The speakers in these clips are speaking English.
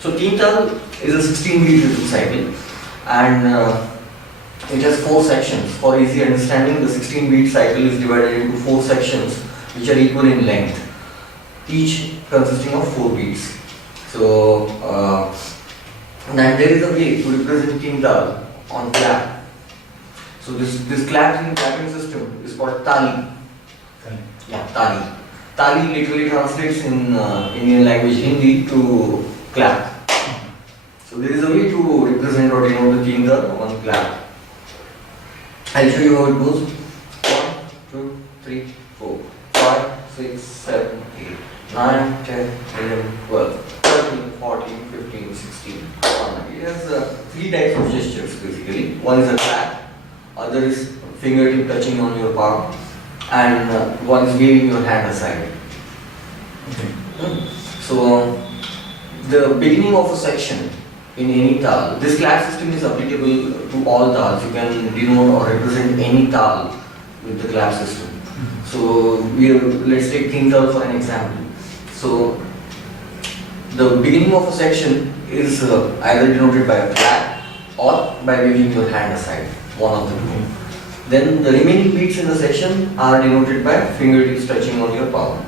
So Teentaal is a 16-beat rhythm cycle, and it has 4 sections. For easy understanding, the 16-beat cycle is divided into 4 sections which are equal in length, each consisting of 4 beats. So, and there is a way to represent Tintal on clap. So this clapping system is called Tali. Yeah, Tali. Tali literally translates in Indian language Hindi to clap. So there is a way to represent or denote the Tintal on clap. I'll show you how it goes. 1, 2, 3, 4, 5, 6, 7, 8, 9, 10, 11, 12, 13, 14, 15, 16. It has 3 types of gestures basically. One is a clap, other is fingertip touching on your palm, and one is waving your hand aside. Okay. So the beginning of a section in any tal, this clap system is applicable to all tals. You can denote or represent any tal with the clap system. So let's take Tintal for an example. So the beginning of a section is either denoted by a clap or by waving your hand aside, one of the two. Then the remaining beats in the section are denoted by fingertips touching on your palm.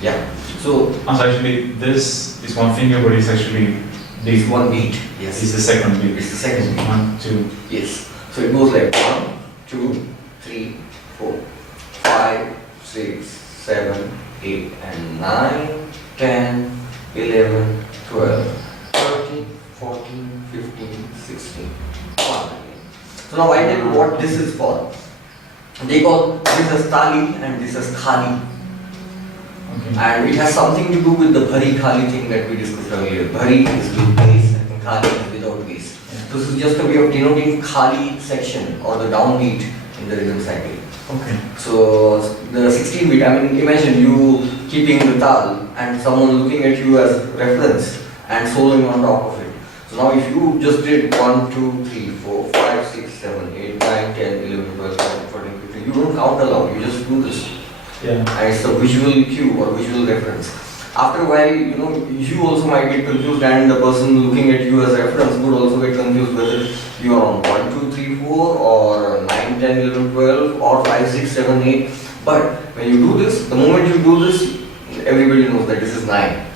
Yeah. So actually this is one finger, but it's actually this one beat. Yes. It's the second beat. It's the second beat. 1, 2. Yes. So it goes like 1, 2, 3, 4, 5, 6, 7, 8, and 9, 10, 11, 12, 13, 14, 15, 16. So now I tell you what this is for. They call this as Tali and this as Khali. Okay. And it has something to do with the Bhari Khali thing that we discussed earlier. Bhari is with bass and Khali is without bass. Yeah. This is just a way of denoting Khali section or the downbeat in the rhythm cycle. Okay. So the 16 beat, I mean imagine you keeping the tal and someone looking at you as reference and soloing on top of it. So now if you just did 1, 2, 3, 4, 5, 6, 7, 8, 9, 10, 11, 12, 13, 14, 15, you don't count aloud, you just do this. Yeah. And it's a visual cue or visual reference. After a while, you also might get confused, and the person looking at you as reference would also get confused whether you are on 1, 2, 3, 4 or 9, 10, 11, 12 or 5, 6, 7, 8. But when you do this, the moment you do this, everybody knows that this is 9.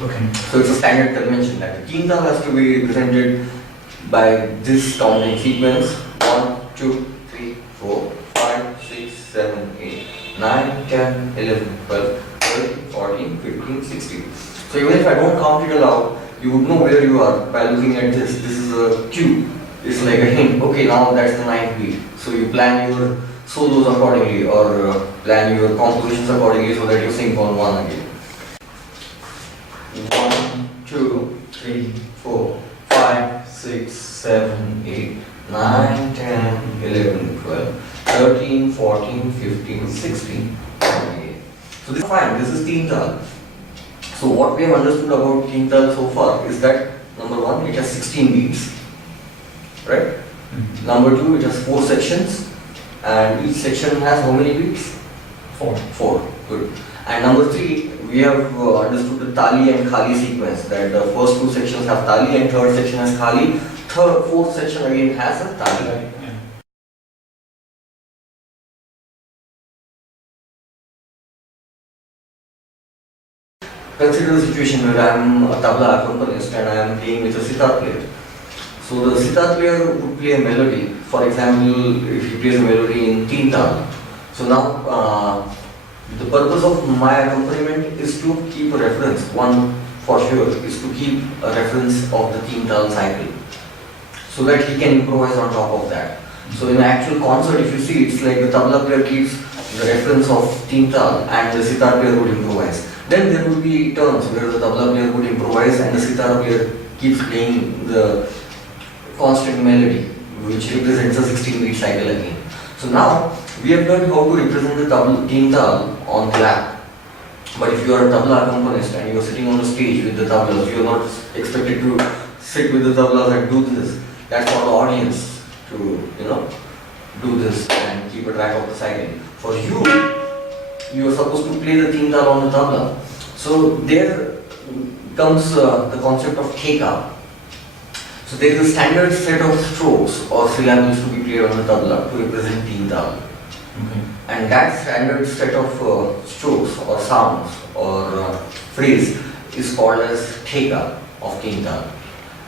Okay. So it's a standard convention that the Tintal has to be represented by this counting sequence: 1, 2, 3, 4, 5, 6, 7, 8, 9, 10, 11, 12, 13, 14, 15, 16. So even if I don't count it aloud, you would know where you are by looking at this. This is a cue. It's like a hint. Okay, now that's the 9th beat. So you plan your solos accordingly, or plan your compositions accordingly, so that you sync on one again. 1, 2, 3, 4, 5, 6, 7, 8, 9, 10, 11, 12, 13, 14, 15, 16. Okay. So this is fine. This is Tintal. So what we have understood about Tintal so far is that number 1, it has 16 beats, right? Number 2, it has 4 sections, and each section has how many beats? 4. 4. Good. And number 3, we have understood the Tali and Khali sequence, that the first 2 sections have Tali and third section has Khali. Fourth section again has a Tali. Consider the situation where I am a tabla accompanist and I am playing with a sitar player. So the sitar player would play a melody. For example, if he plays a melody in Tintal. So now the purpose of my accompaniment is to keep a reference. One for sure is to keep a reference of the Tintal cycle, so that he can improvise on top of that. So in an actual concert, if you see, it's like the tabla player keeps the reference of Tintal and the sitar player would improvise. Then there would be turns where the tabla player would improvise and the sitar player keeps playing the constant melody, which represents a 16-beat cycle again. So now we have learned how to represent the Tintal on clap. But if you are a tabla accompanist and you are sitting on the stage with the tablas, you are not expected to sit with the tablas and do this. That's for the audience to do this and keep a track of the cycle. For you are supposed to play the Tintal on the tabla. So there comes the concept of Teentaal. So there is a standard set of strokes or syllables to be played on the tabla to represent Tintal. Okay. And that standard set of strokes or sounds or phrase is called as Teentaal of Tintal.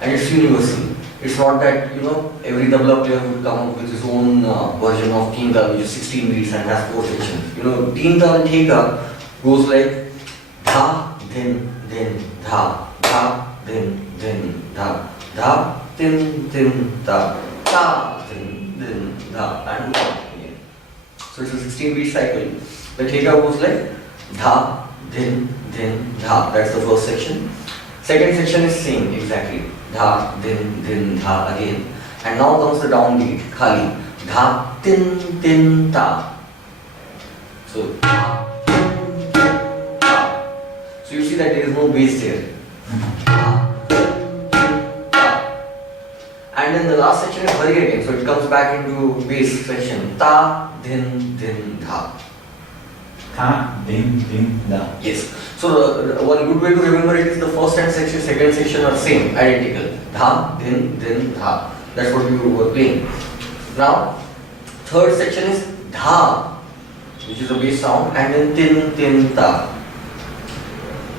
And it's universal. It's not that, every tabla player would come up with his own version of Tintal, which is 16 beats and has 4 sections. Tintal and Teentaal goes like dha, din, dha, dha, din, dha, dha, din, dha, ta, din, dha, and on again. So it's a 16 beat cycle. The Teentaal goes like dha, din, dha. That's the first section. Second section is same exactly. Dha, din, dha again. And now comes the downbeat, khali. Dha, din, ta. So, dha, din, ta. So you see that there is no bass there. Dha, din, ta. And then the last section is hurry again. So it comes back into bass section. Ta, din, dha. Ta, din, da. Yes. So one good way to remember it is the first and second section are same, identical. Dha, din, dha. That's what we were playing. Now, third section is dha, which is a bass sound, and then tin, ta.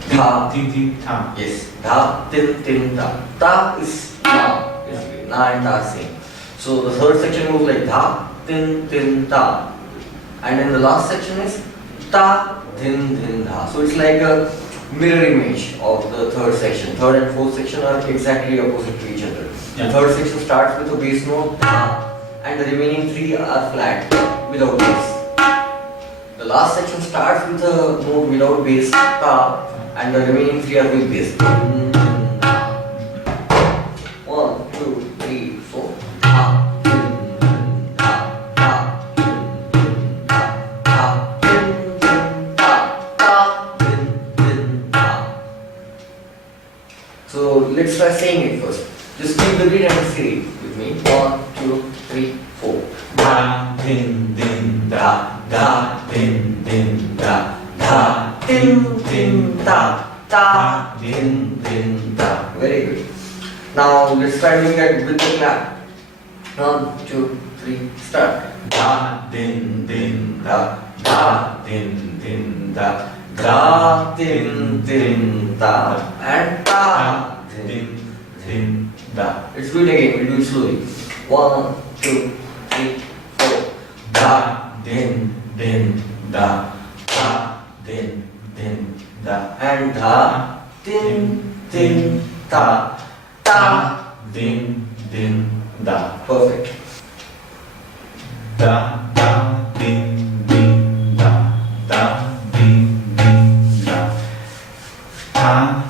Dha, Tin, ta. yes. Dha, tin, ta. Ta is na, basically. Na and ta same. So the third section goes like dha, tin, ta. And then the last section is ta, din, dha. So it's like a mirror image of the third section. Third and fourth section are exactly opposite to each other. Yeah. The third section starts with a bass note dha, and the remaining 3 are flat without bass. The last section starts with a note without bass ta, and the remaining 3 are with bass. 1, 2, 3, 4. Dha, din, dha, dha, din, dha, din, ta, din, dha. So let's try saying it first. Just keep the beat and say it with me. 1, 2, 3, 4. Da, din, da. Da, din, da. Da, Din, da, ta, din, da. Very good. Now let's try doing that with the clap. 1, 2, 3, start. Da, din, da. Da, din, da. Da, din, da, and ta, din. Din, da. Let's do it again. We'll do it slowly. 1, 2, 3, 4. Da, din, da. Da, din, da. And da, din, ta, ta. Din, da. Perfect. Da, din, da. Da, din, da. Ta,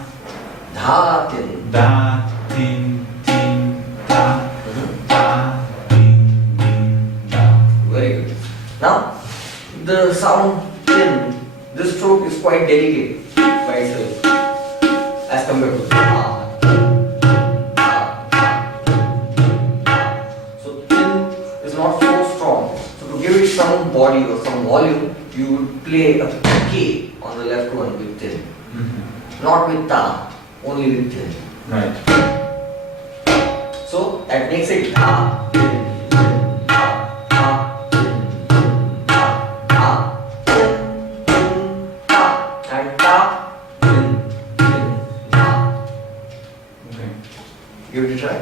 Dha, din. da, din, da. Da, din, da. Very good. Now, the sound din, this stroke is quite delicate by itself as compared to dha. So din is not so strong. So to give it some body or some volume, you would play a K on the left one with din. Not with ta, only with din. Right. So that makes it dha, din, dha, dha, din, dha, dha, din, ta, and ta, din, dha. Okay. Give it a try.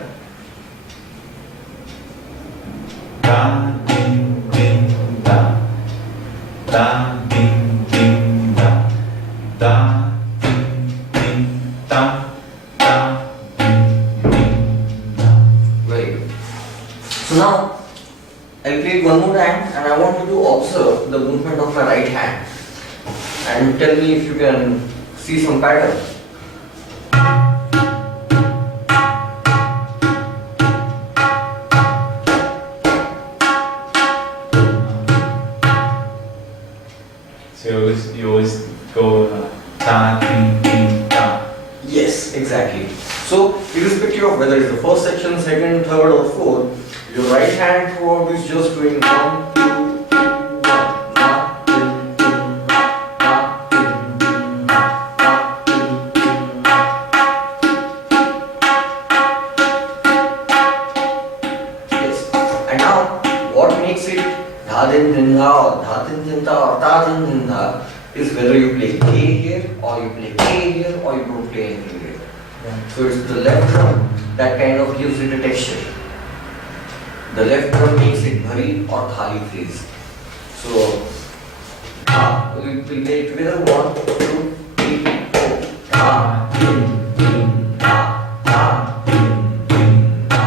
Da, din, da. Da, din, da. Da, din, da. Da, din, da. Very good. So now I'll play it one more time, and I want you to observe the movement of my right hand and tell me if you can see some pattern. So you always go da, din, da. Yes, exactly. So irrespective of whether it's the first section, second, third or fourth, your right hand throughout is just doing 1, 2, 3, 4. tin tha or dha tin tin tha or ta tin tin tha is whether you play A here or you play A here or you don't play anything here. So it's the left drum that kind of gives it a texture. The left drum makes it bhari or thali phrase. So we'll play it together. 1, 2, 3, 4. Ta, tin, tin, ta, ta, tin, tin, ta,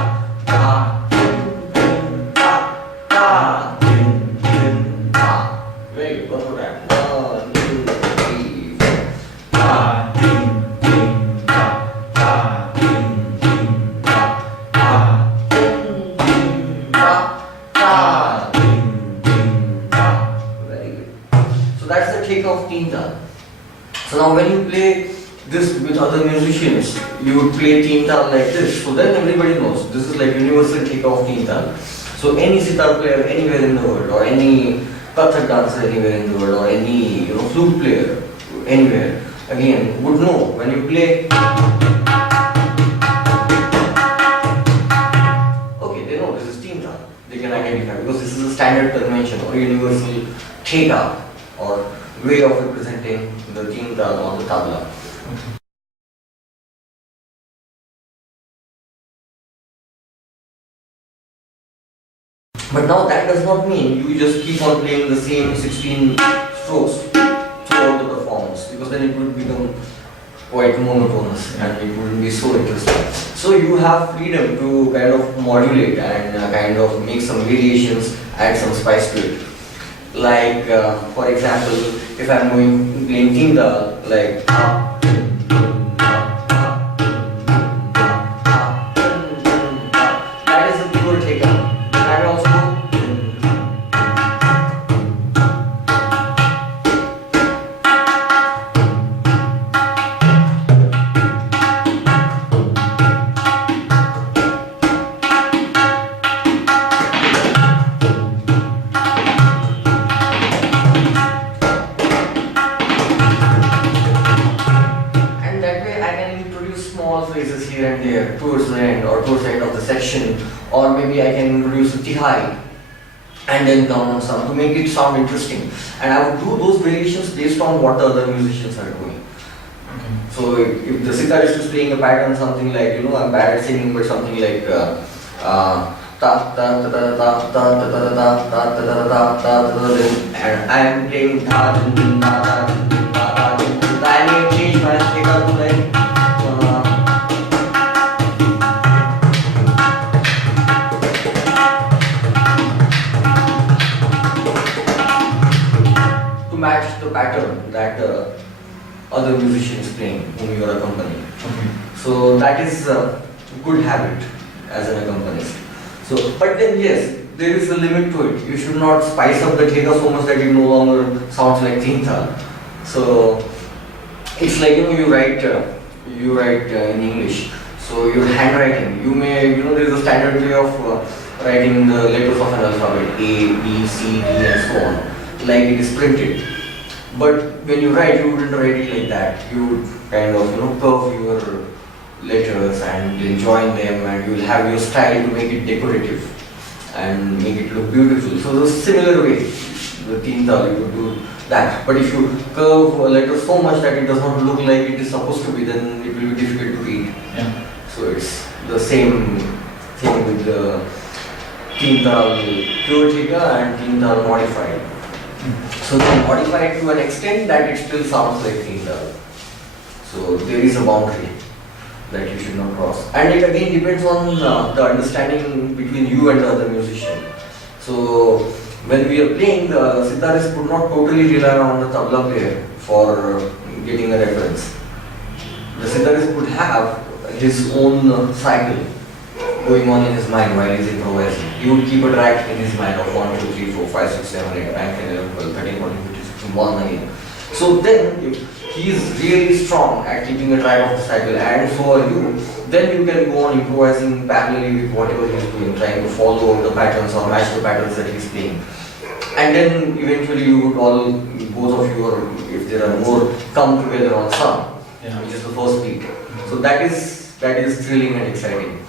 ta, tin, tin, ta, ta, tin, tin, ta. Very good. One more time. 1, 2, 3, 4. Ta, tin, tin, ta, ta, tin, tin, ta, ta, tin, tin, ta, ta, tin, tin, ta. Very good. So that's the take of Tintal. So now when you play this with other musicians, you would play Tintal like this. So then everybody knows this is like universal take of Tintal. So any sitar player anywhere in the world, or any Kathak dancer anywhere in the world, or any flute player anywhere, again would know when you play. Okay, they know this is Tintal. They can identify because this is a standard convention or universal take-up or way of representing the Tintal on the tabla. But now that does not mean you just keep on playing the same 16 strokes throughout the performance, because then it would become quite monotonous and it wouldn't be so interesting. So you have freedom to kind of modulate and kind of make some variations, add some spice to it. Like for example, if I'm going playing Tintal, like that is a pure take-up. And also phrases here and there towards the end or towards the end of the section, or maybe I can introduce a tihai and then down on some to make it sound interesting, and I would do those variations based on what the other musicians are doing. Okay. So if the sitarist is playing a pattern, something like I'm bad at singing, but something like ta ta ta ta ta ta ta ta ta ta ta ta ta ta, and I am playing ta ta ta ta ta, I may change my take-up to like match the pattern that other musician is playing whom you are accompanying. Okay. So that is a good habit as an accompanist. So, but then yes, there is a limit to it. You should not spice up the theta so much that it no longer sounds like Tintal. So it's like you write in English. So your handwriting, you may there is a standard way of writing the letters of an alphabet, A, B, C, D, and so on, like it is printed. But when you write, you wouldn't write it like that. You would kind of curve your letters and then join them, and you will have your style to make it decorative and make it look beautiful. So the similar way, the Tintal, you would do that. But if you curve a letter so much that it does not look like it is supposed to be, then it will be difficult to read. Yeah. So it's the same thing with the Tintal pure theta and Tintal modified. So they modify it to an extent that it still sounds like Tintal. So there is a boundary that you should not cross. And it again depends on the understanding between you and the other musician. So when we are playing, the sitarist would not totally rely on the tabla player for getting a reference. The sitarist would have his own cycle going on in his mind while he is improvising. He would keep a track in his mind of 1, 2, 3, 4, 5, 6, 7, 8, 9, 10, 11, 12, 13, 14, 15, 16, 1 again. So then, if he is really strong at keeping a track of the cycle, and so are you, then you can go on improvising parallelly with whatever he is doing, trying to follow the patterns or match the patterns that he is playing. And then eventually you would all, both of you, or if there are more, come together on some, which is the first beat. So that is thrilling and exciting.